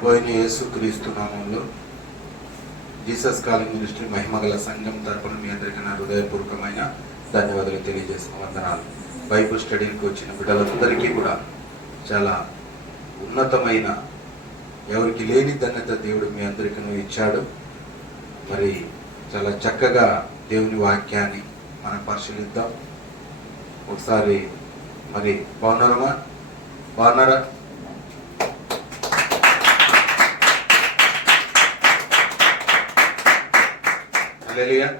ప్రభు అయిన యేసు క్రీస్తు నామంలో జీసస్ కాలింగ్ మినిస్ట్రీ మహిమగల సంఘం తరపున మీ అందరికీ నా హృదయపూర్వకమైన ధన్యవాదాలు తెలియజేస్తున్న వందనాలు. బైబుల్ స్టడీకి వచ్చిన బిడ్డలందరికీ కూడా చాలా ఉన్నతమైన ఎవరికి లేని ధన్యత దేవుడు మీ అందరికీ ఇచ్చాడు. మరి చాలా చక్కగా దేవుని వాక్యాన్ని మనం పరిశీలిద్దాం. ఒకసారి మరి బాగున్నారమ్మా? బాగున్నారా? హల్లెలూయా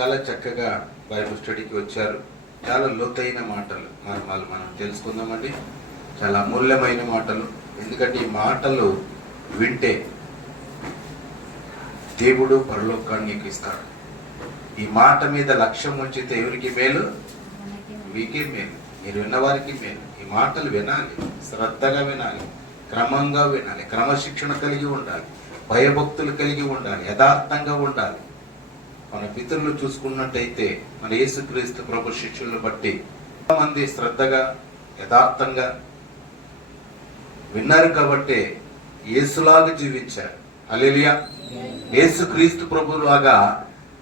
చాలా చక్కగా బైబుల్ స్టడీకి వచ్చారు. చాలా లోతైన మాటలు మనం వాళ్ళు మనం తెలుసుకుందామండి. చాలా అమూల్యమైన మాటలు. ఎందుకంటే ఈ మాటలు వింటే దేవుడు పరలోకాన్ని ఇస్తాడు. ఈ మాట మీద లక్ష్యం ఉంచితే ఎవరికి మేలు? మీకే మేలు. మీరు విన్నవారికి మేలు. ఈ మాటలు వినాలి. శ్రద్ధగా వినాలి. క్రమంగా వినాలి. క్రమశిక్షణ కలిగి ఉండాలి. భయభక్తులు కలిగి ఉండాలి యథార్థంగా ఉండాలి. మన పితరులు చూసుకున్నట్టయితే మన యేసుక్రీస్తు ప్రభు శిష్యులను బట్టి మంది శ్రద్ధగా యథార్థంగా విన్నారు కాబట్టి యేసులాగా జీవించారు. అలెలియా యేసుక్రీస్తు ప్రభులాగా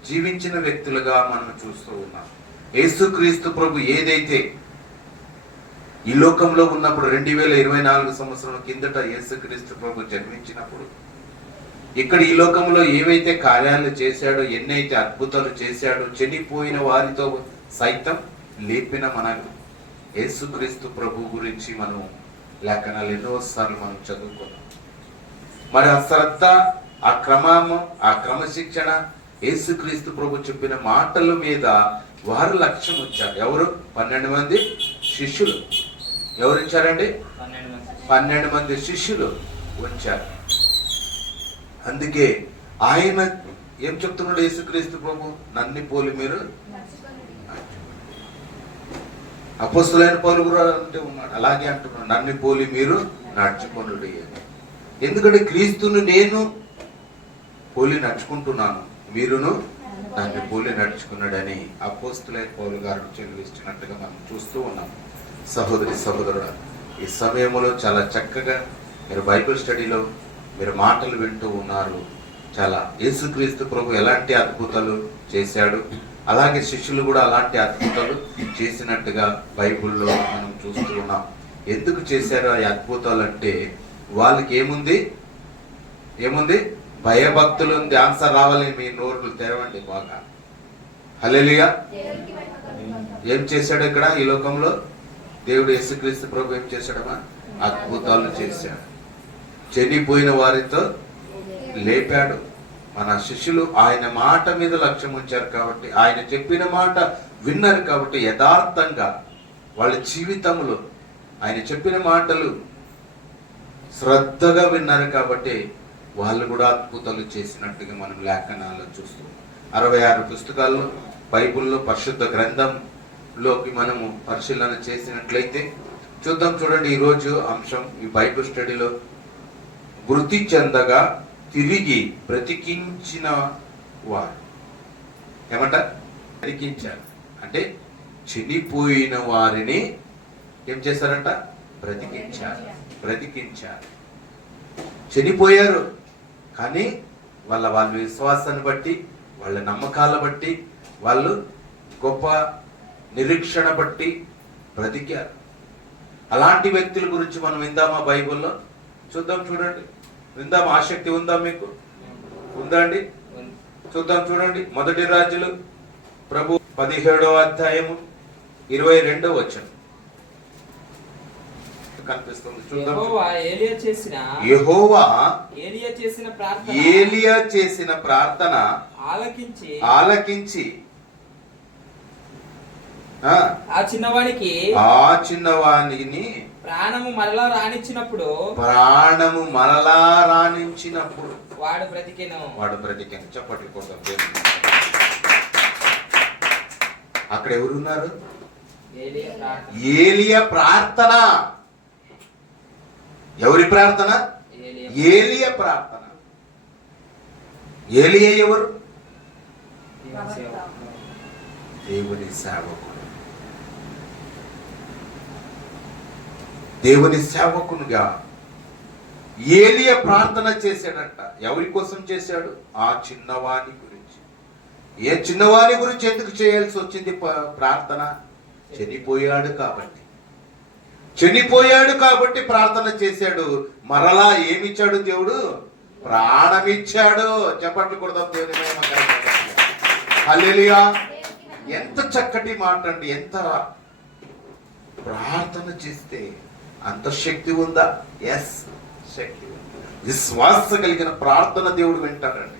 జీవించిన వ్యక్తులుగా మనం చూస్తూ ఉన్నాం. యేసుక్రీస్తు ప్రభు ఏదైతే ఈ లోకంలో ఉన్నప్పుడు రెండు వేల ఇరవై నాలుగు సంవత్సరం కిందట యేసుక్రీస్తు ప్రభు జన్మించినప్పుడు ఇక్కడ ఈ లోకంలో ఏవైతే కార్యాలు చేశాడో ఎన్నైతే అద్భుతాలు చేశాడో చనిపోయిన వారితో సైతం లేపిన మన యేసుక్రీస్తు ప్రభు గురించి మనం లేఖనాలు ఎన్నోసార్లు మనం చదువుకున్నాం. మరి ఆ శ్రద్ధ ఆ క్రమము ఆ క్రమశిక్షణ యేసుక్రీస్తు ప్రభు చెప్పిన మాటల మీద వారు లక్ష్యం వచ్చారు ఎవరు? పన్నెండు మంది శిష్యులు. ఎవరు ఇచ్చారండి పన్నెండు మంది పన్నెండు మంది శిష్యులు వచ్చారు అందుకే ఆయన ఏం చెప్తున్నాడు యేసుక్రీస్తు ప్రభు? నన్ని పోలి మీరు అపస్తులైన పౌలు కూడా అంటే ఉన్నాడు. అలాగే అంటున్నాడు నన్ను పోలి మీరు నడుచుకొనుడి అని. ఎందుకంటే క్రీస్తును నేను పోలి నడుచుకుంటున్నాను మీరును నన్ను పోలి నడుచుకున్నాడని అపోస్తులైన పౌలు గారు చెల్లిస్తున్నట్టుగా మనం చూస్తూ ఉన్నాం. సహోదరి సహోదరుడు ఈ సమయంలో చాలా చక్కగా మీరు బైబిల్ స్టడీలో మీరు మాటలు వింటూ ఉన్నారు. చాలా యేసుక్రీస్తు ప్రభు ఎలాంటి అద్భుతాలు చేశాడు? అలాగే శిష్యులు కూడా అలాంటి అద్భుతాలు చేసినట్టుగా బైబుల్లో మనం చూస్తూ ఉన్నాం. ఎందుకు చేశారు ఆ అద్భుతాలు అంటే వాళ్ళకి ఏముంది? ఏముంది? భయభక్తులు ఉంది ఆన్సర్ రావాలి మీ నోరులు తెరవండి బాగా. హలేలుగా ఏం చేశాడు ఇక్కడ ఈ లోకంలో? దేవుడు యేసుక్రీస్తు ప్రభు ఏం చేశాడమ్మా? అద్భుతాలు చేశాడు. చనిపోయిన వారితో లేపాడు. మన శిష్యులు ఆయన మాట మీద లక్ష్యం ఉంచారు కాబట్టి ఆయన చెప్పిన మాట విన్నారు కాబట్టి యథార్థంగా వాళ్ళ జీవితంలో ఆయన చెప్పిన మాటలు శ్రద్ధగా విన్నారు కాబట్టి వాళ్ళు కూడా అద్భుతాలు చేసినట్టుగా మనం లేఖనాల్లో చూస్తున్నాం. అరవై ఆరు పుస్తకాల్లో బైబిల్లో పరిశుద్ధ గ్రంథంలోకి మనము పరిశీలన చేసినట్లయితే చూద్దాం చూడండి ఈరోజు అంశం ఈ బైబిల్ స్టడీలో మృతి చెందగా తిరిగి బ్రతికించిన వారు ఏమంట? బ్రతికించారు. అంటే చనిపోయిన వారిని ఏం చేశారంట? బ్రతికించారు. బ్రతికించారు. చనిపోయారు. కానీ వాళ్ళ వాళ్ళ విశ్వాసాన్ని బట్టి వాళ్ళ నమ్మకాల బట్టి వాళ్ళు గొప్ప నిరీక్షణ బట్టి బ్రతికారు. అలాంటి వ్యక్తుల గురించి మనం విందామా బైబిల్లో? చూద్దాం చూడండి. విందాం ఆసక్తి ఉందా మీకు? ఉందా అండి చూద్దాం చూడండి. మొదటి రాజులు ప్రభు పదిహేడవ అధ్యాయము ఇరవై రెండవ వచ్చం కనిపిస్తుంది. చూద్దాం. యెహోవా ఏలియా చేసిన యెహోవా ఏలియా చేసిన ప్రార్థన ఆలకించి ఆలకించి ఆ, ఆ చిన్నవానికి ఆ చిన్నవాణిని ప్రాణము మరలా రానిచ్చినప్పుడు ప్రాణము మరలా రాణించినప్పుడు వాడు బ్రతికెను. వాడు బ్రతికాను. చెప్పటి దేవునికి. అక్కడ ఎవరున్నారు? ఏలియా ప్రార్థన. ఎవరి ప్రార్థన? ఏలియా ఏలియా ప్రార్థన. ఏలియా ఎవరు? దేవుని సేవకుడు. దేవుని సేవకునిగా ఏలియ ప్రార్థన చేశాడంట. ఎవరి కోసం చేశాడు? ఆ చిన్నవాని గురించి. ఏ చిన్నవాని గురించి ఎందుకు చేయాల్సి వచ్చింది ప్రార్థన? చనిపోయాడు కాబట్టి. చనిపోయాడు కాబట్టి ప్రార్థన చేశాడు. మరలా ఏమిచ్చాడు దేవుడు? ప్రాణమిచ్చాడు. చెప్పట్లు కొడదాం దేవుని హల్లెలూయా. ఎంత చక్కటి మాట అండి ఎంత ప్రార్థన చేస్తే అంత శక్తి ఉందా? ఎస్ శక్తి విశ్వాస కలిగిన ప్రార్థన దేవుడు వింటాడండి.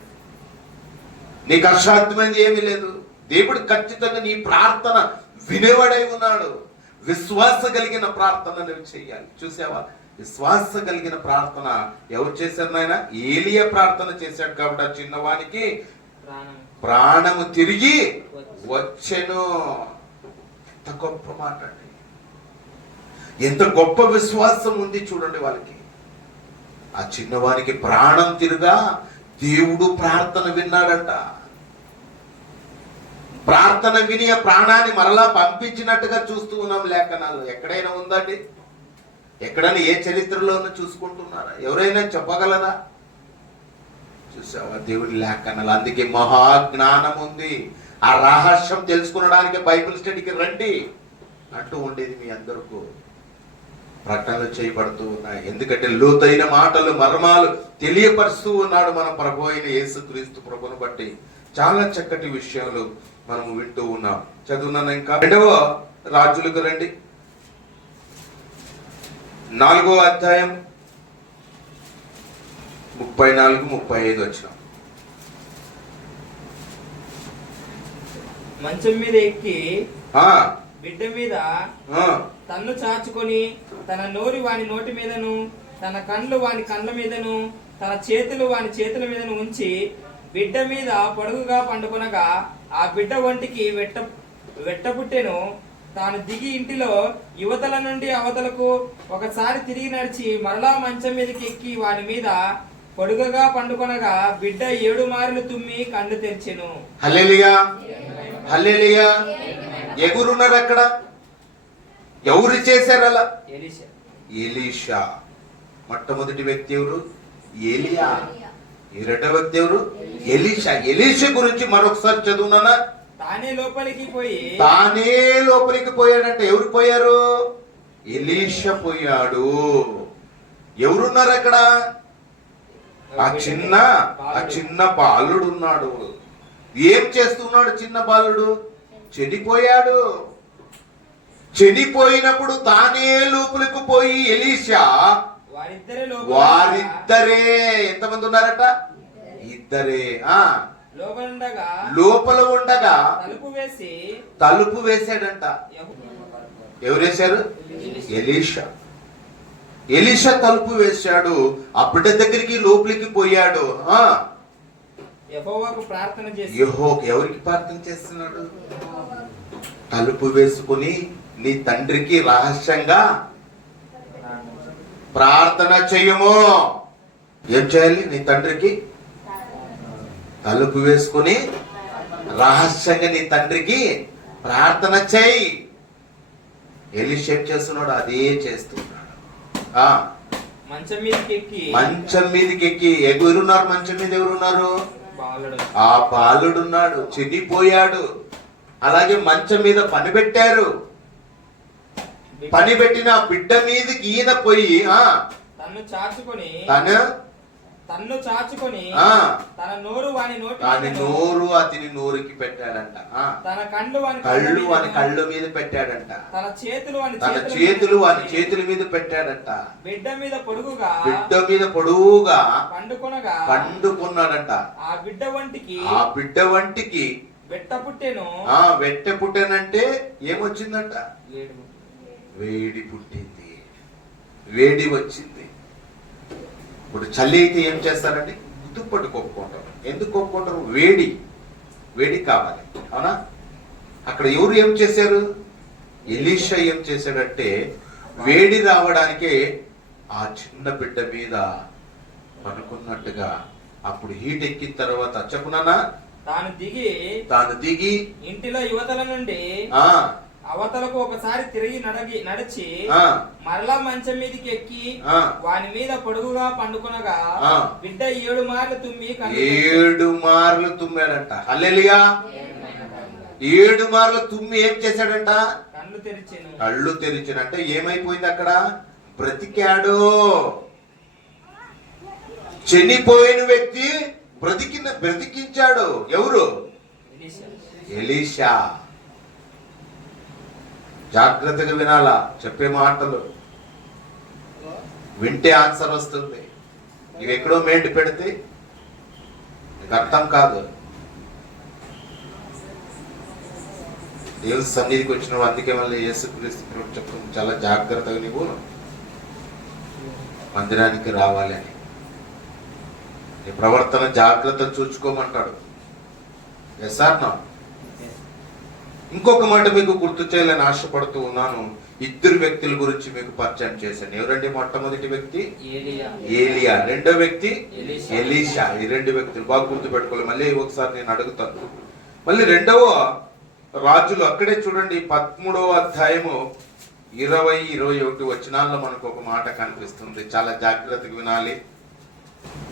నీకు అసాధ్యమైనది ఏమీ లేదు. దేవుడు ఖచ్చితంగా నీ ప్రార్థన వినేవాడై ఉన్నాడు. విశ్వాస కలిగిన ప్రార్థన నువ్వు చేయాలి చూసావా? విశ్వాస కలిగిన ప్రార్థన ఎవరు చేశారు నాయన? ఏలియ ప్రార్థన చేశాడు కాబట్టి ఆ చిన్నవానికి ప్రాణం. ప్రాణము తిరిగి వచ్చెను. ఎంత గొప్ప మాట అండి. ఎంత గొప్ప విశ్వాసం ఉంది చూడండి వాళ్ళకి. ఆ చిన్నవానికి ప్రాణం తిరుగా దేవుడు ప్రార్థన విన్నాడంట. ప్రార్థన విని ఆ ప్రాణాన్ని మరలా పంపించినట్టుగా చూస్తూ ఉన్నాం లేఖనాలు ఎక్కడైనా ఉందండి ఎక్కడైనా ఏ చరిత్రలోనూ చూసుకుంటున్నారా? ఎవరైనా చెప్పగలరా? చూసావా దేవుడి లేఖనాలు? అందుకే మహాజ్ఞానం ఉంది. ఆ రహస్యం తెలుసుకునడానికి బైబిల్ స్టడీకి రండి. అంటూ ఉండేది మీ అందరికీ. ప్రకటనలు చేయబడుతూ ఉన్నాయి. ఎందుకంటే లోతైన మాటలు మర్మాలు తెలియపరుస్తూ ఉన్నాడు మన ప్రభు అయిన యేసుక్రీస్తు ప్రభుని బట్టి. చాలా చక్కటి విషయాలు మనం వింటూ ఉన్నాం. చదువున్నాను ఇంకా? రెండవ రాజులకు రండి. నాలుగో అధ్యాయం ముప్పై నాలుగు ముప్పై ఐదు వచ్చిన. మంచం మీద ఎక్కి బిడ్డ మీద తన్ను చాచుకొని తన నోరు వాని నోటి మీదను తన కండ్లు వాని కండ్ల మీదను తన చేతులు వాని చేతుల మీదను ఉంచి బిడ్డ మీద పొడుగుగా పండుకొనగా ఆ బిడ్డ ఒంటికి వెట్ట వెట్టపుట్టెను తాను దిగి ఇంటిలో యువతల నుండి అవతలకు ఒకసారి తిరిగి నడిచి మరలా మంచం మీదకి ఎక్కి వాని మీద పొడుగగా పండుకొనగా బిడ్డ ఏడు మారులు తుమ్మి కళ్ళు తెరిచెను. హల్లెలూయా. హల్లెలూయా. ఎగురున్నారు అక్కడ ఎవరు చేశారు అలా? ఎలీషా. మొట్టమొదటి వ్యక్తి ఎవరు? ఈ రెండవ వ్యక్తి ఎవరు? ఎలీషా. ఎలీషా గురించి మరొకసారి చదువునానా? తానే లోపలికి పోయి. తానే లోపలికి పోయాడంటే ఎవరు పోయారు? ఎలీషా పోయాడు. ఎవరున్నారు అక్కడ? ఆ చిన్న ఆ చిన్న బాలుడు ఉన్నాడు. ఏం చేస్తున్నాడు చిన్న బాలుడు? చెడిపోయాడు. చెడిపోయినప్పుడు తానే లోపలికి పోయి ఎలీషా? వారిద్దరే ఎంతమంది ఉన్నారట? ఇద్దరే. ఆ. లోపల ఉండగా తలుపు వేసి తలుపు వేశాడంట. యెహూ- ఎవరు వేశారు ఎలీషా. ఎలీషా తలుపు వేశాడు. బిడ్డ దగ్గరికి లోపలికి పోయాడు. ఆ. యెహోవాకు ప్రార్థన చేసి యెహో ఎవరికి ప్రార్థన చేస్తున్నాడు? తలుపు వేసుకుని నీ తండ్రికి రహస్యంగా ప్రార్థన చెయ్యము. ఏం చేయాలి? నీ తండ్రికి తలుపు వేసుకుని రహస్యంగా నీ తండ్రికి ప్రార్థన చేయి ఎలిష్ ఏం చేస్తున్నాడు అదే చేస్తున్నాడు. మంచం మీదకి ఎక్కి మంచం మీదకి ఎక్కి ఎవరున్నారు? మంచం మీద ఎవరున్నారు? ఆ బాలుడున్నాడు. చెడిపోయాడు అలాగే మంచం మీద పని పెట్టారు పని పెట్టిన బిడ్డ మీదకి ఈయన పోయి తన్ను చాచుకొని తన తన్ను చాచుకొని తన నోరు వాని నోటి నోరు అతని నోరుకి పెట్టాడంట తన కండ్లు వాని కళ్ళ కళ్ళు వాని కళ్ళు మీద పెట్టాడంట తన చేతులు వాని తన చేతుల వాని చేతుల మీద పెట్టాడంట. బిడ్డ మీద పొడుగుగా బిడ్డ మీద పొడువుగా పండుకొనగా పండుకున్నాడంట. ఆ బిడ్డ వంటికి ఆ బిడ్డ వంటికి వెట్ట పుట్టెను. ఆ వెట్టె పుట్టానంటే ఏమొచ్చిందంట? ఏడు. వేడి పుట్టింది. వేడి వచ్చింది. ఇప్పుడు చలి అయితే ఏం చేస్తారండి? దుప్పటి కొప్పుకుంటారు. ఎందుకు కొప్పుకుంటారు? వేడి. వేడి కావాలి. అవునా? అక్కడ ఎవరు ఏం చేశారు? ఎలీషా ఏం చేశాడంటే వేడి రావడానికే ఆ చిన్న బిడ్డ మీద పనుకున్నట్టుగా అప్పుడు హీట్ ఎక్కిన తర్వాత చెప్పునానా తాను దిగి తాను దిగి ఇంటిలో యువతల నుండి ఆ అవతలకు ఒకసారి తిరిగి నడగి నడిచి మరలా మంచం మీదకి ఎక్కి. వాని మీద పొడుగుగా పండుకొనగా. బిడ్డ ఏడు మార్లు తుమ్మి ఏడు మార్లు తుమ్మాడంట. హల్లెలియా. ఏడు మార్లు తుమ్మి ఏం చేశాడంట? కళ్ళు తెరిచెను. కళ్ళు తెరిచినంటే ఏమైపోయింది అక్కడ? బ్రతికాడు. చనిపోయిన వ్యక్తి బ్రతికిన బ్రతికించాడు. ఎవరు? ఎలీషా. జాగ్రత్తగా వినాలా? చెప్పే మాటలు. వింటే ఆన్సర్ వస్తుంది. నువ్వు ఎక్కడో మేండి పెడితే నీకు అర్థం కాదు. దేవుని సన్నిధికి వచ్చిన అందుకే మళ్ళీ యేసుక్రీస్తు ప్రభు చెప్తుంది చాలా జాగ్రత్తగా నీవు మందిరానికి రావాలని నీ ప్రవర్తన జాగ్రత్త చూసుకోమంటాడు. ఎస్ ఆర్ నా ఇంకొక మాట మీకు గుర్తు చేయాలని ఆశపడుతూ ఉన్నాను. ఇద్దరు వ్యక్తుల గురించి మీకు పరిచయం చేశాను. ఎవరండి మొట్టమొదటి వ్యక్తి? ఏలియా. రెండో వ్యక్తి? ఎలీషా. ఈ రెండు వ్యక్తులు. బాగా గుర్తు పెట్టుకోవాలి మళ్ళీ ఒకసారి నేను అడుగుతాను. మళ్ళీ రెండవ రాజులు అక్కడే చూడండి. పదమూడవ అధ్యాయము ఇరవై ఇరవై ఒకటి వచనాల్లో మనకు ఒక మాట కనిపిస్తుంది. చాలా జాగ్రత్తగా వినాలి.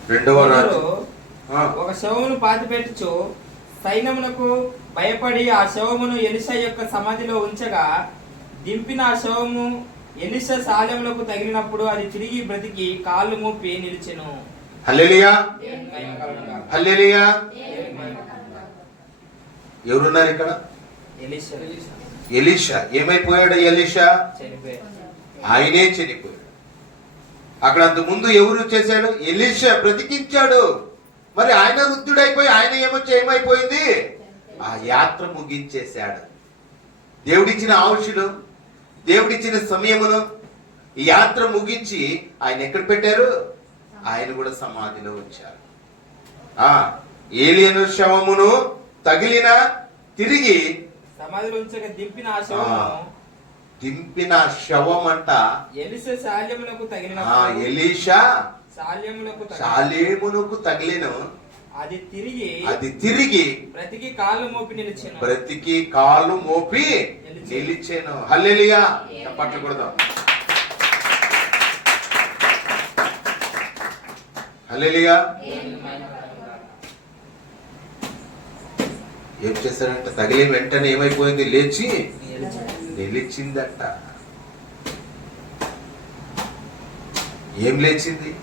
రెండవ రాజు. ఒక శవమును పాతిపెట్టుచు సైన్యమునకు భయపడి ఆ శవమును ఎలిషా యొక్క సమాధిలో ఉంచగా దింపిన ఆ శవము ఎలిషా సాలెములకు తగిలినప్పుడు అది తిరిగి బ్రతికి కాళ్ళు మోపి నిలిచెను. ఎవరున్నారు ఇక్కడ? ఎలీషా. ఏమైపోయాడు ఎలీషా? ఆయనే చనిపోయాడు. అక్కడ అంత ముందు ఎవరు చేశాడు? ఎలీషా బ్రతికించాడు. మరి ఆయన వృద్ధుడైపోయి ఆయన ఏమొచ్చి ఏమైపోయింది ఆ యాత్ర ముగించేశాడు. దేవుడిచ్చిన ఆవుషులు దేవుడిచ్చిన సమయమును ఈ యాత్ర ముగించి ఆయన ఎక్కడ పెట్టారు? ఆయన కూడా సమాధిలో వచ్చారు ఆ ఏలియను శవమును తగిలిన తిరిగి సమాధిలో దింపిన ఆ శవము దింపిన శవం అంట ఎలిసా తగిలినప్పుడు ఎలీషా శాల్యములకు తగిలిన- శాలేమునకు తగిలిన. అది తిరిగి అది తిరిగి బ్రతికి కాళ్ళు మోపి నిలిచెను. బ్రతికి కాలు మోపి నిలిచాను. హల్లెలియా! చప్పట్లు కొడదాం. హల్లెలియా. ఏం చేశారంటే? తగిలిన వెంటనే ఏమైపోయింది? లేచి. నిలిచిందట. ఏం లేచింది?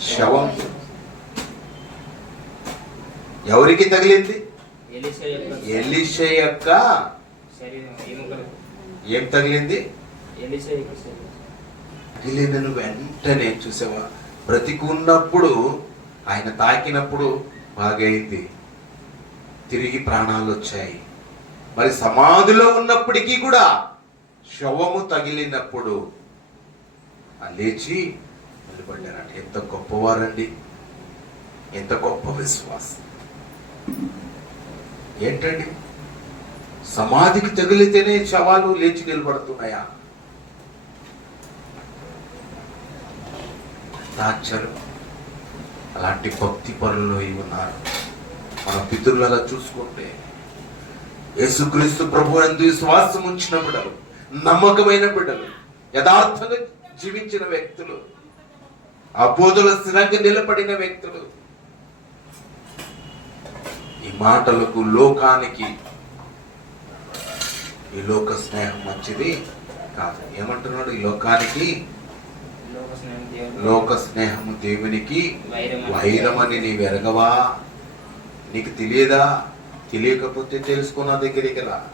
శవం. ఎవరికి తగిలింది? ఎలీషా యొక్క ఏం తగిలింది? తగిలినను వెంటనే చూసావా? బ్రతికున్నప్పుడు ఆయన తాకినప్పుడు బాగైంది. తిరిగి ప్రాణాలు వచ్చాయి. మరి సమాధిలో ఉన్నప్పటికీ కూడా శవము తగిలినప్పుడు లేచి నిలబడ్డారంట. ఎంత గొప్పవారండి. ఎంత గొప్ప విశ్వాసం. ఏంటండి? సమాధికి తగిలితేనే శవాలు లేచి నిలబడుతున్నాయా? ఆశ్చర్యం అలాంటి భక్తి పనుల్లో ఇవి ఉన్నారు. మన పితరులలో చూసుకుంటే యేసుక్రీస్తు ప్రభు ఎందు విశ్వాసం ఉంచిన బిడ్డలు నమ్మకమైన బిడ్డలు యథార్థంగా జీవించిన వ్యక్తులు అపోదుల స్థిరంగా నిలబడిన వ్యక్తులు. ఈ మాటలకు లోకానికి ఈ లోక స్నేహం మంచిది కాదు. ఏమంటున్నాడు? ఈ లోకానికి లోక స్నేహం స్నేహము దేవునికి వైరమని. వైరమని నీ వెరగవా నీకు తెలియదా? తెలియకపోతే తెలుసుకున్న దగ్గరికి రా.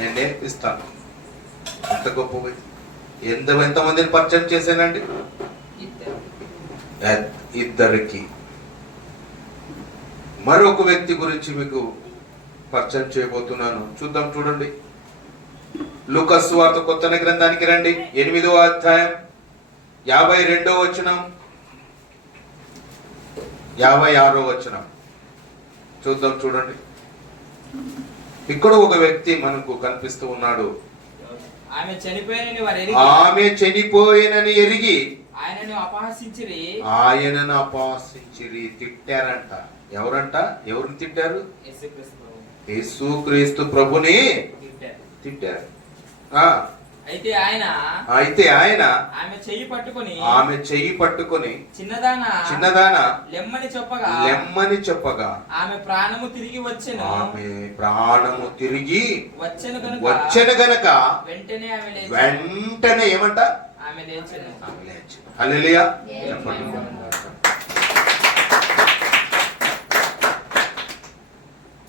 నేను నేర్పిస్తాను. ఎంత గొప్ప ఎంత ఎంతమందిని పరిచయం చేశానండి? ఇద్దరికి. మరొక వ్యక్తి గురించి మీకు పరిచయం చేయబోతున్నాను. చూద్దాం చూడండి. లూకస్ వార్త కొత్త గ్రంథానికి రండి. ఎనిమిదో అధ్యాయం యాభై రెండో వచనం. యాభై ఆరో వచనం. చూద్దాం చూడండి. ఇక్కడ ఒక వ్యక్తి మనకు కనిపిస్తూ ఉన్నాడు. ఆమె చనిపోయినని ఆమె ఎరిగి ఆయనను అపహసించిరి. ఆయనను తిట్టారంట. ఎవరంట? ఎవరిని తిట్టారు? యేసుక్రీస్తు ప్రభుని తిట్టారు. తిట్టారు. ఆ, అయితే ఆయన అయితే ఆయన ఆమె చెయ్యి పట్టుకొని ఆమె చెయ్యి పట్టుకొని చిన్నదాన చిన్నదాన లెమ్మని చెప్పగా లెమ్మని చెప్పగా ఆమె ప్రాణము తిరిగి వచ్చెను. ఆమె ప్రాణము తిరిగి వచ్చెను కనుక వచ్చెను గనక వెంటనే ఆమె వెంటనే ఏమంట? హల్లెలూయా.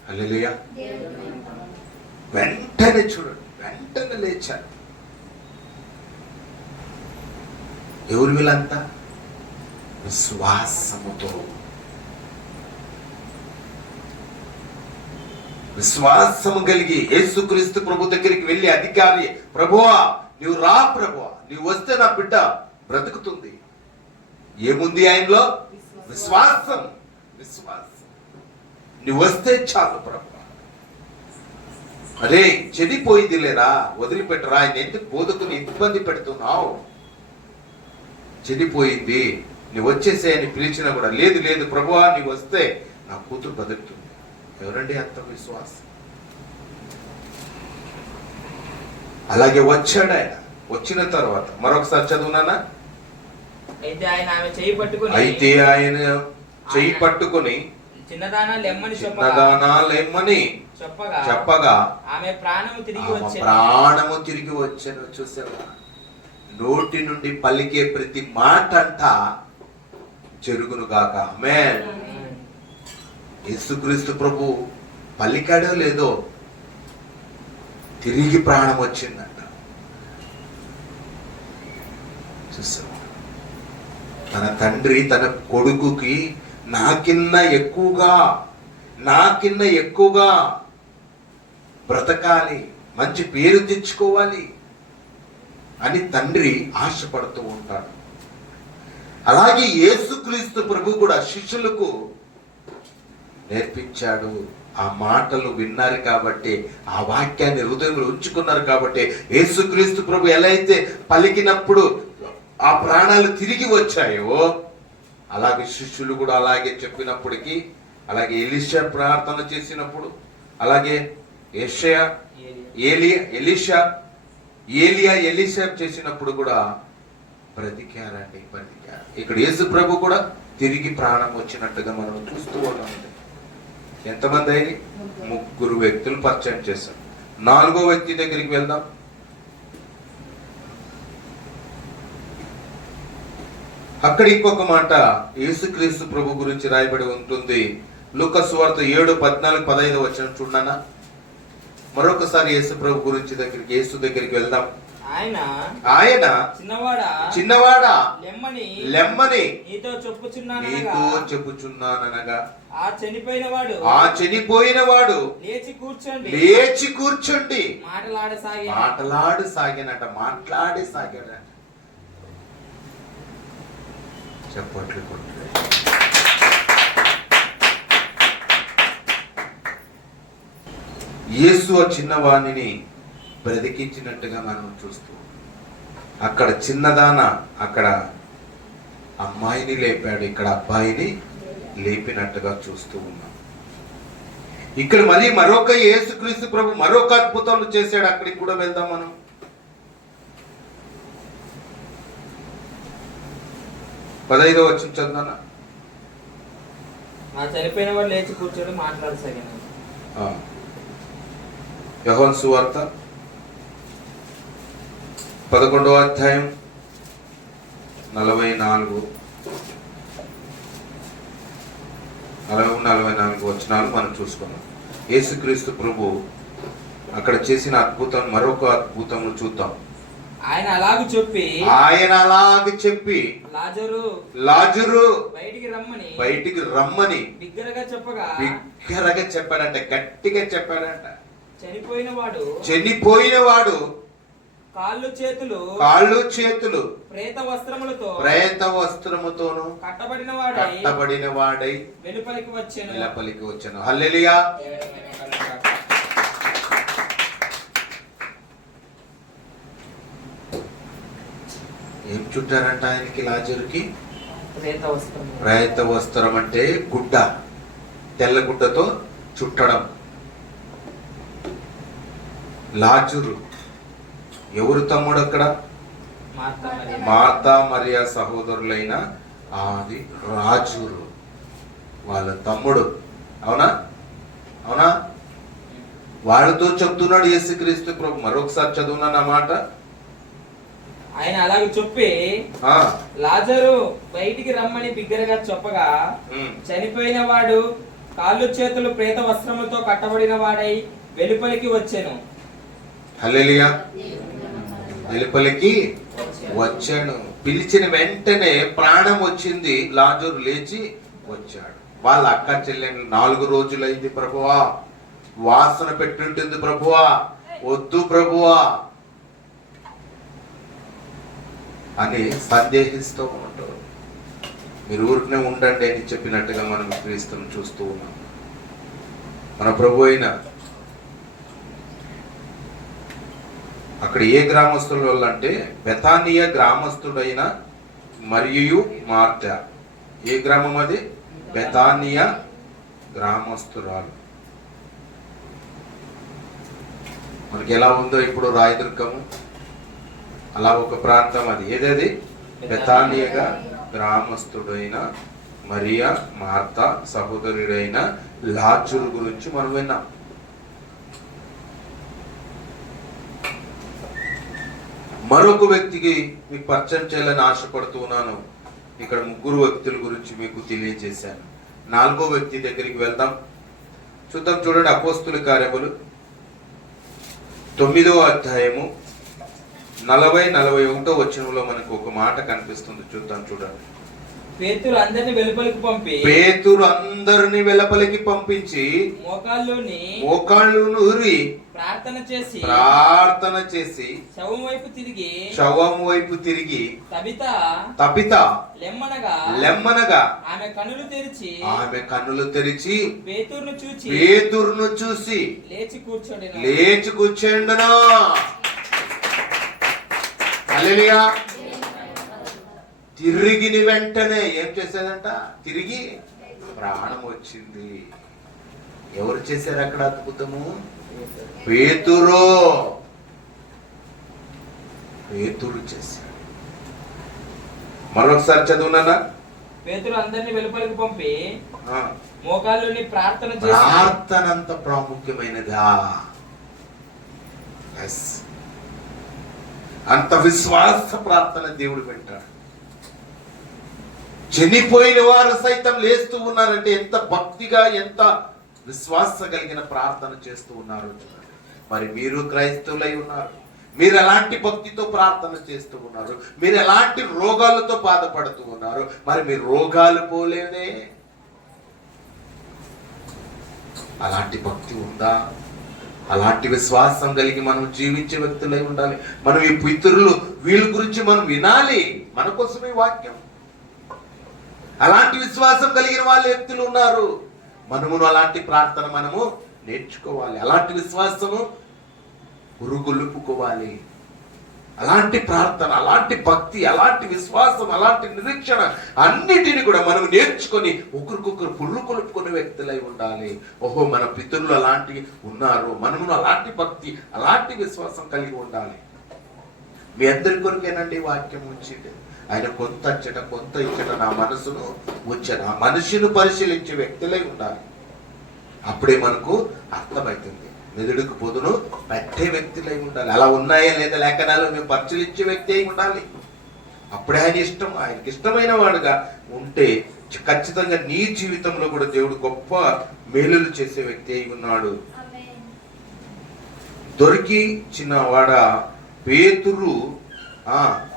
హల్లెలూయా. వెంటనే చూడండి. వెంటనే లేచారు. ఎవరు వీళ్ళంతా? విశ్వాసముతో. విశ్వాసము కలిగి యేసుక్రీస్తు ప్రభు దగ్గరికి వెళ్ళి అధికారి ప్రభువా నువ్వు రా ప్రభువా. నువ్వు వస్తే నా బిడ్డ బ్రతుకుతుంది. ఏముంది ఆయనలో? విశ్వాసం. విశ్వాసం. నువ్వు వస్తే చాలు ప్రభు. అరే చెడిపోయింది లేరా? వదిలిపెట్టరా? ఆయన ఎందుకు బోధకుని ఇబ్బంది పెడుతున్నావు? చెడిపోయింది. నువ్వు వచ్చేసే అని పిలిచినా కూడా లేదు లేదు ప్రభువా నీవు వస్తే నా కూతురు బతుకుతుంది. ఎవరండి అంత విశ్వాసం? అలాగే వచ్చాడు ఆయన. వచ్చిన తర్వాత మరొకసారి చదువునానా అయితే ఆయన ఆమె చెయ్యి పట్టుకొని అయితే ఆయన చెయ్యి పట్టుకొని చిన్నదాన లెమ్మని చెప్పగా. చిన్నదానాలేమని చెప్పగా. చెప్పగా. ఆమె ప్రాణము తిరిగి ఆమె వచ్చెను ప్రాణము తిరిగి వచ్చాను చూసావా? నోటి నుండి పలికే ప్రతి మాట అంట జరుగును గాక. ఆమేన్ యేసుక్రీస్తు ప్రభు పలికాడో లేదో తిరిగి ప్రాణం వచ్చిందంట చూసావా తన తండ్రి తన కొడుకుకి నాకిన్న ఎక్కువగా నాకిన్న ఎక్కువగా బ్రతకాలి మంచి పేరు తెచ్చుకోవాలి అని తండ్రి ఆశపడుతూ ఉంటాడు. అలాగే యేసుక్రీస్తు ప్రభు కూడా శిష్యులకు నేర్పించాడు. ఆ మాటలు విన్నారు కాబట్టి ఆ వాక్యాన్ని హృదయంలో ఉంచుకున్నారు కాబట్టి యేసుక్రీస్తు ప్రభు ఎలా అయితే పలికినప్పుడు ఆ ప్రాణాలు తిరిగి వచ్చాయో అలాగే శిష్యులు కూడా అలాగే చెప్పినప్పటికీ అలాగే ఎలిషా ప్రార్థన చేసినప్పుడు అలాగే ఎషయా ఏలియా ఎలిషా ఏలియా ఎలిషా చేసినప్పుడు కూడా బ్రతికారండి బ్రతికారు. ఇక్కడ యేసు ప్రభు కూడా తిరిగి ప్రాణం వచ్చినట్టుగా మనం చూస్తూ ఉన్నాం. ఎంతమంది అయింది ముగ్గురు వ్యక్తులు పరిచయం చేశారు. నాలుగో వ్యక్తి దగ్గరికి వెళ్దాం. అక్కడ ఇంకొక మాట యేసుక్రీస్తు ప్రభు గురించి రాయబడి ఉంటుంది. లూకస్ వార్త ఏడు పద్నాలుగు పదహైదు వచ్చిన చూడనా? మరొకసారి యేసు ప్రభు గురించి దగ్గరికి యేసు దగ్గరికి వెళ్దాం. ఆయన ఆయన చిన్నవాడా? చిన్నవాడా? లెమ్మని లెమ్మని నీతో చెప్పుచున్నాననగా ఆ చనిపోయిన వాడు ఆ చనిపోయిన వాడు లేచి కూర్చోండి. లేచి కూర్చుండి. మాటలాడసాగి మాటలాడి సాగానట మాట్లాడి సాగాడట చప్పట్లు కొట్టు యేసు ఆ చిన్నవాణిని బ్రతికించినట్టుగా మనం చూస్తూ అక్కడ చిన్నదాన అక్కడ అమ్మాయిని లేపాడు ఇక్కడ అబ్బాయిని లేపినట్టుగా చూస్తూ ఉన్నాం. ఇక్కడ మళ్ళీ మరొక యేసుక్రీస్తు ప్రభు మరొక అద్భుతాలు చేశాడు. అక్కడికి కూడా వెళ్దాం మనం. పదైదో వచ్చిన చందన ఆ చనిపోయిన వాడు లేచి కూర్చొని మాట్లాడసాగాను. యహోన్ సువార్త పదకొండవ అధ్యాయం నలభై నాలుగు. నలభై నలభై నాలుగు వచనాలు మనం చూసుకున్నాం. యేసుక్రీస్తు ప్రభు అక్కడ చేసిన అద్భుతం మరొక అద్భుతం చూద్దాం. ఆయన అలాగూ చెప్పి ఆయన అలాగే చెప్పి లాజరు లాజరు బయటికి రమ్మని బయటికి రమ్మని బిగ్గరగా చెప్పగా బిగ్గరగా చెప్పాడంట గట్టిగా చెప్పాడంట. చనిపోయిన వాడు చనిపోయిన వాడు కాళ్ళు చేతులు కాళ్ళు చేతులు ప్రేత వస్త్రములతో ప్రేత వస్త్రముతోను కట్టబడిన వాడై కట్టబడిన వాడై వెలుపలికి వచ్చాను. వెలపలికి వచ్చాను. హల్లెలూయా. ఏం చుట్టారంట ఆయనకి లాజరుకి? ప్రేత వస్త్రం అంటే గుడ్డ తెల్ల గుడ్డతో చుట్టడం. లాజరు ఎవరు తమ్ముడు అక్కడ? Martha Mary. సహోదరులైన ఆది రాజురు వాళ్ళ తమ్ముడు. అవునా? అవునా? వాళ్ళతో చెప్తున్నాడు యేసుక్రీస్తు ప్రభు. మరొకసారి చదువునా నా మాట? ఆయన అలాగే చెప్పి లాజరు బయటికి రమ్మని బిగ్గరగా చెప్పగా. చనిపోయిన వాడు కాళ్ళు చేతులు ప్రేత వస్త్రములతో కట్టబడిన వాడై వెలుపలికి వచ్చెను. వెలుపలికి వచ్చాడు పిలిచిన వెంటనే ప్రాణం వచ్చింది. లాజరు లేచి వచ్చాడు. వాళ్ళ అక్క చెల్లెని నాలుగు రోజులైంది ప్రభువా. వాసన పెట్టుంటుంది ప్రభువా. వద్దు ప్రభువా. అని సందేహిస్తూ ఉంటారు మీరు ఊరికనే ఉండండి అని చెప్పినట్టుగా మనం క్రీస్తుని చూస్తూ ఉన్నాం. మన ప్రభు అయిన అక్కడ ఏ గ్రామస్తుల వల్ల అంటే బెతానియా గ్రామస్తుడైన మరియు మార్త. ఏ గ్రామం అది? బెతానియా గ్రామస్తురాలు. మనకి ఎలా ఉందో ఇప్పుడు రాయదుర్గము. అలా ఒక ప్రాంతం అది. ఏదది? బెతానియగా గ్రామస్తుడైన మరియా మార్త సహోదరుడైన లాజురు గురించి మనం విన్నాం. మరొక వ్యక్తికి మీకు పరిచయం చేయాలని ఆశపడుతున్నాను. ఇక్కడ ముగ్గురు వ్యక్తుల గురించి మీకు తెలియజేశాను. నాలుగో వ్యక్తి దగ్గరికి వెళ్దాం. చూద్దాం చూడండి అపోస్తుల కార్యములు. తొమ్మిదో అధ్యాయము నలభై నలభై ఒకటో వచనంలో మనకు ఒక మాట కనిపిస్తుంది. చూద్దాం చూడండి. పేతురు అందరిని వెలుపలికి పంపి. పేతురు అందరిని వెలపలికి పంపించి మోకాల్లోని మోకాళ్ళు నూరి ప్రార్థన చేసి ప్రార్థన చేసి శవం వైపు తిరిగి శవం వైపు తిరిగి తబిత తపిత లెమ్మనగా లెమ్మనగా ఆమె కన్నులు తెరిచి ఆమె కన్నులు తెరిచి పేతురును చూచి పేతురును చూసి లేచి కూర్చోండి లేచి కూర్చోండును? హల్లెలూయా తిరిగిని వెంటనే ఏం చేసేదంట? తిరిగి ప్రాణం వచ్చింది. ఎవరు చేశారు అక్కడ అద్భుతము? పేతురు. పేతురు చేశాడు. మరొకసారి చదువునానా పేతురు అందరిని వెలుపలికి పంపి ఆ. మోకాల్లోని ప్రార్థన ప్రార్థన అంత ప్రాముఖ్యమైనదా? Yes. అంత విశ్వాస ప్రార్థన దేవుడు పెట్టాడు చనిపోయిన వారు సైతం లేస్తూ ఉన్నారంటే ఎంత భక్తిగా ఎంత విశ్వాస కలిగిన ప్రార్థన చేస్తూ ఉన్నారు మరి మీరు క్రైస్తవులై ఉన్నారు. మీరు ఎలాంటి భక్తితో ప్రార్థన చేస్తూ ఉన్నారు? మీరు ఎలాంటి రోగాలతో బాధపడుతూ ఉన్నారు? మరి మీ రోగాలు పోలేదే అలాంటి భక్తి ఉందా? అలాంటి విశ్వాసం కలిగి మనం జీవించే వ్యక్తులై ఉండాలి. మనం ఈ పితరులు వీళ్ళ గురించి మనం వినాలి. మన కోసమే వాక్యం. అలాంటి విశ్వాసం కలిగిన వాళ్ళ వ్యక్తులు ఉన్నారు. మనమును అలాంటి ప్రార్థన మనము నేర్చుకోవాలి. అలాంటి విశ్వాసము ఉరుగులుపుకోవాలి అలాంటి ప్రార్థన అలాంటి భక్తి అలాంటి విశ్వాసం అలాంటి నిరీక్షణ అన్నిటిని కూడా మనం నేర్చుకొని ఒకరికొకరు పుల్లు కొలుపుకునే వ్యక్తులై ఉండాలి. ఓహో మన పితరులు అలాంటి ఉన్నారు మనము అలాంటి భక్తి అలాంటి విశ్వాసం కలిగి ఉండాలి. మీ అందరి కొరకేనండి వాక్యం ఉంచింది. ఆయన కొంత అచ్చట కొంత ఇచ్చట నా మనసును ఉంచాను ఆ మనిషిని పరిశీలించే వ్యక్తులై ఉండాలి. అప్పుడే మనకు అర్థమవుతుంది మెదుడుకు పొదును పెట్టే వ్యక్తులై ఉండాలి అలా ఉన్నాయా లేదా లేఖనాలు? మేము పరిశీలించే వ్యక్తి అయి ఉండాలి. అప్పుడే ఆయన ఇష్టం. ఆయనకి ఇష్టమైన వాడుగా ఉంటే ఖచ్చితంగా నీ జీవితంలో కూడా దేవుడు గొప్ప మేలులు చేసే వ్యక్తి అయి ఉన్నాడు. దొరికి చిన్నవాడ పేతురు ఆ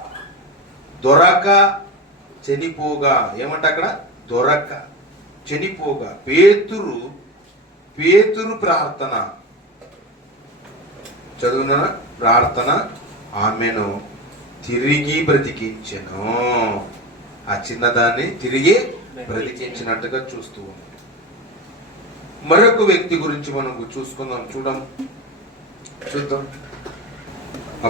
దొరక చనిపోగా. ఏమంట అక్కడ? దొరక చనిపోగా. పేతురు పేతురు ప్రార్థన. చదువున? ప్రార్థన? ఆమెను తిరిగి బ్రతికించెను. ఆ చిన్నదాన్ని తిరిగి బ్రతికించినట్టుగా చూస్తూ ఉంది. మరొక వ్యక్తి గురించి మనం చూసుకుందాం చూడం. చూద్దాం.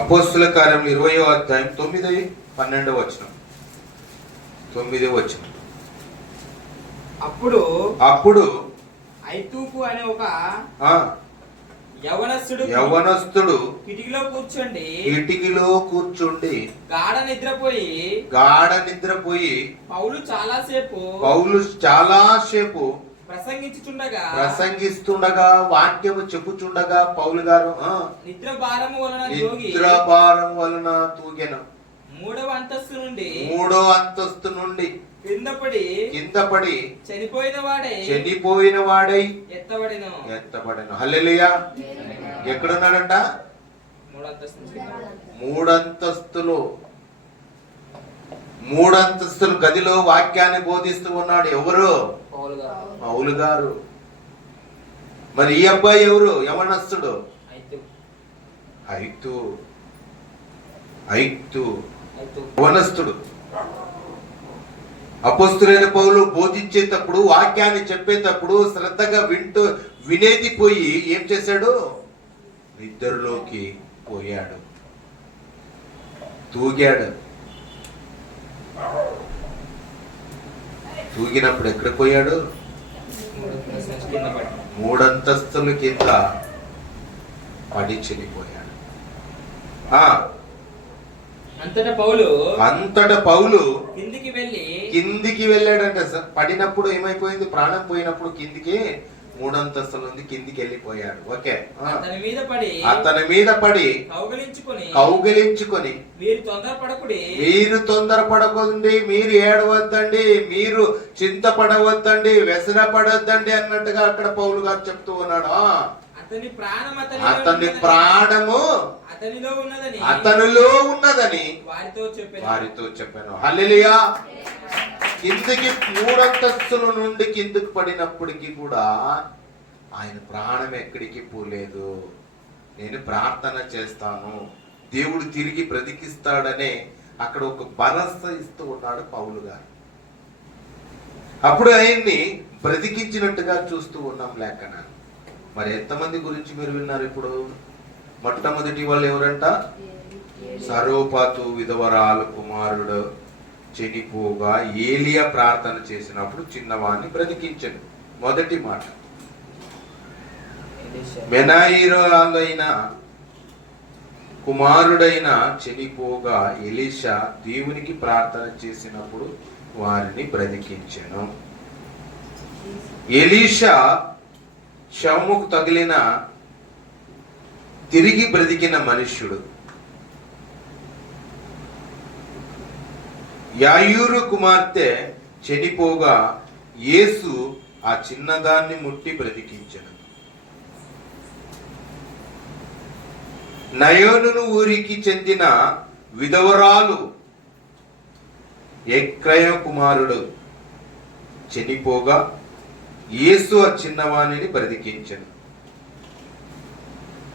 అపోస్తుల కార్యం ఇరవయో అధ్యాయం తొమ్మిది పన్నెండవ వచనం. తొమ్మిది వచనం. అప్పుడు అప్పుడు ఐతూకు అనే ఒక యవనస్తుడు యవనస్తుడు కిటికీలో కూర్చోండి కిటికీలో కూర్చుండి గాఢ నిద్రపోయి గాఢ నిద్రపోయి పౌలు చాలాసేపు పౌలు చాలా సేపు ప్రసంగించుచుండగా ప్రసంగిస్తుండగా వాక్యము చెప్పుచుండగా పౌలు గారు ఆ, నిద్ర భారము వలన జోగి నిద్రాభారం వలన తూగెను. మూడవ అంతస్తు నుండి మూడో అంతస్తు నుండి కింద పడి కింద పడి చనిపోయిన వాడే చనిపోయిన వాడై ఎత్తబడిన. ఎత్తబడెను. హల్లెలూయా. ఎక్కడున్నాడంట. మూడంతస్తులు. మూడంతస్తులు గదిలో వాక్యాన్ని బోధిస్తూ ఉన్నాడు. ఎవరు? పౌలు గారు. మరి ఈ అబ్బాయి ఎవరు? యవనస్తుడు. ఐతు ఐతు వనస్థుడు. అపస్తులైన పౌలు బోధించేటప్పుడు వాక్యాన్ని చెప్పేటప్పుడు శ్రద్ధగా వింటూ వినేది పోయి ఏం చేశాడు? నిద్రలోకి పోయాడు. తూగాడు. తూగినప్పుడు ఎక్కడ పోయాడు? కింద మూడంతస్తుల కింద పడి చెడిపోయాడు. ఆ అంతటా పౌలు అంతట పౌలు కిందికి వెళ్ళి కిందికి వెళ్ళాడంట సార్. పడినప్పుడు ఏమైపోయింది? ప్రాణం పోయినప్పుడు కిందికి మూడంతస్తుల నుండి కిందికి వెళ్ళిపోయాడు. ఓకే. అతని మీద పడి అతని మీద పడి కౌగలించుకొని కౌగిలించుకొని మీరు తొందరపడకుడి. మీరు తొందరపడకండి మీరు ఏడవద్దండి మీరు చింతపడవద్దండి వ్యసన పడవద్దండి అన్నట్టుగా అక్కడ పౌలు గారు చెప్తూ ఉన్నాడు. అతని ప్రాణము అతనిలో ఉన్నదని వారితో చెప్పాను. వారితో చెప్పాను. హల్లెలూయా. కిందికి మూడంతస్తుల నుండి కిందికి పడినప్పటికీ కూడా ఆయన ప్రాణం ఎక్కడికి పోలేదు. నేను ప్రార్థన చేస్తాను. దేవుడు తిరిగి బ్రతికిస్తాడనే అక్కడ ఒక భరోసా ఇస్తూ ఉన్నాడు పౌలు గారు. అప్పుడు ఆయన్ని బ్రతికించినట్టుగా చూస్తూ ఉన్నాం లేఖన మరి ఎంతమంది గురించి మీరు విన్నారు ఇప్పుడు? మొట్టమొదటి వాళ్ళు ఎవరంట? సరోపాతు విధవరాలు కుమారుడు చనిపోగా ఏలియా ప్రార్థన చేసినప్పుడు చిన్నవాణ్ణి బ్రతికించను. మొదటి మాట. మెనాయిరాలైన కుమారుడైన చనిపోగా ఎలీషా దేవునికి ప్రార్థన చేసినప్పుడు వారిని బ్రతికించను. ఎలీషా శవముకు తగిలిన తిరిగి బ్రతికిన మనుష్యుడు. యాయూరు కుమార్తె చనిపోగా యేసు ఆ చిన్నదాన్ని ముట్టి బ్రతికించను. నయోనును ఊరికి చెందిన విధవరాలు ఎక్రయ కుమారుడు చనిపోగా యేసు ఆ చిన్నవాణిని బ్రతికించను.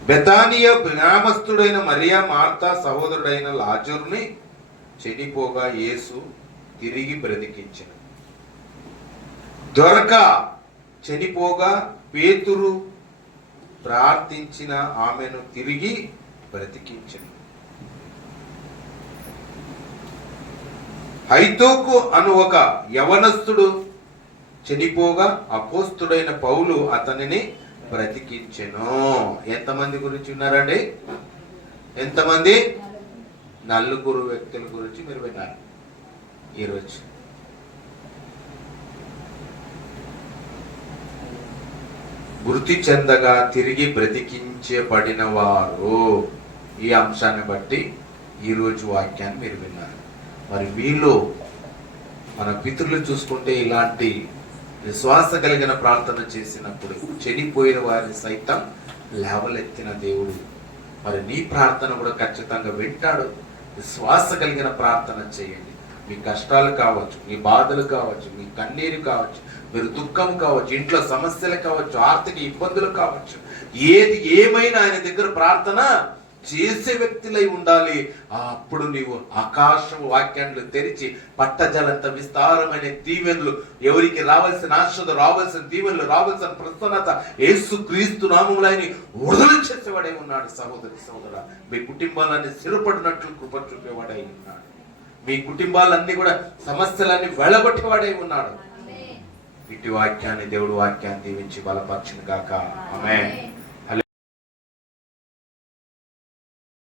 బెతానియ గ్రామస్థుడైన మరియా మార్తా సహోదరుడైన లాజరుని చనిపోగా యేసు తిరిగి బ్రతికించిన. దొరక చనిపోగా పేతురు ప్రార్థించిన ఆమెను తిరిగి బ్రతికించిన. హైతోకు అను ఒక యవనస్తుడు చనిపోగా అపోస్తుడైన పౌలు అతనిని బ్రతికించెను. ఎంతమంది గురించి ఉన్నారండి? ఎంతమంది? నలుగురు వ్యక్తుల గురించి మీరు విన్నారు. ఈరోజు. మృతి చెందగా తిరిగి బ్రతికించబడిన వారు ఈ అంశాన్ని బట్టి ఈరోజు వాక్యాన్ని మీరు విన్నారు. మరి వీళ్ళు మన పితృలు చూసుకుంటే ఇలాంటి విశ్వాస కలిగిన ప్రార్థన చేసినప్పుడు చెడిపోయిన వారిని సైతం లేవలెత్తిన దేవుడు. మరి నీ ప్రార్థన కూడా ఖచ్చితంగా వింటాడు. విశ్వాస కలిగిన ప్రార్థన చేయండి. మీ కష్టాలు కావచ్చు మీ బాధలు కావచ్చు మీ కన్నీరు కావచ్చు మీరు దుఃఖం కావచ్చు ఇంట్లో సమస్యలు కావచ్చు ఆర్థిక ఇబ్బందులు కావచ్చు ఏది ఏమైనా ఆయన దగ్గర ప్రార్థన చేసే వ్యక్తులై ఉండాలి. అప్పుడు నీవు ఆకాశం వాక్యాన్ని తెరిచి పట్టజలంత విస్తారమైన దీవెనలు ఎవరికి రావాల్సిన ఆశ్రద రావాల్సిన దీవెనలు రావాల్సిన ప్రసన్నత యేసు క్రీస్తు నామములని వదలు చేసేవాడై ఉన్నాడు సహోదరి సహోదర. మీ కుటుంబాలన్నీ స్థిరపడినట్లు కృప చూపేవాడై ఉన్నాడు. మీ కుటుంబాలన్నీ కూడా సమస్యలన్నీ వెళ్ళగొట్టేవాడై ఉన్నాడు. ఇటు వాక్యాన్ని దేవుడు వాక్యాన్ని దీవించి బలపరచును గాక. ఆమె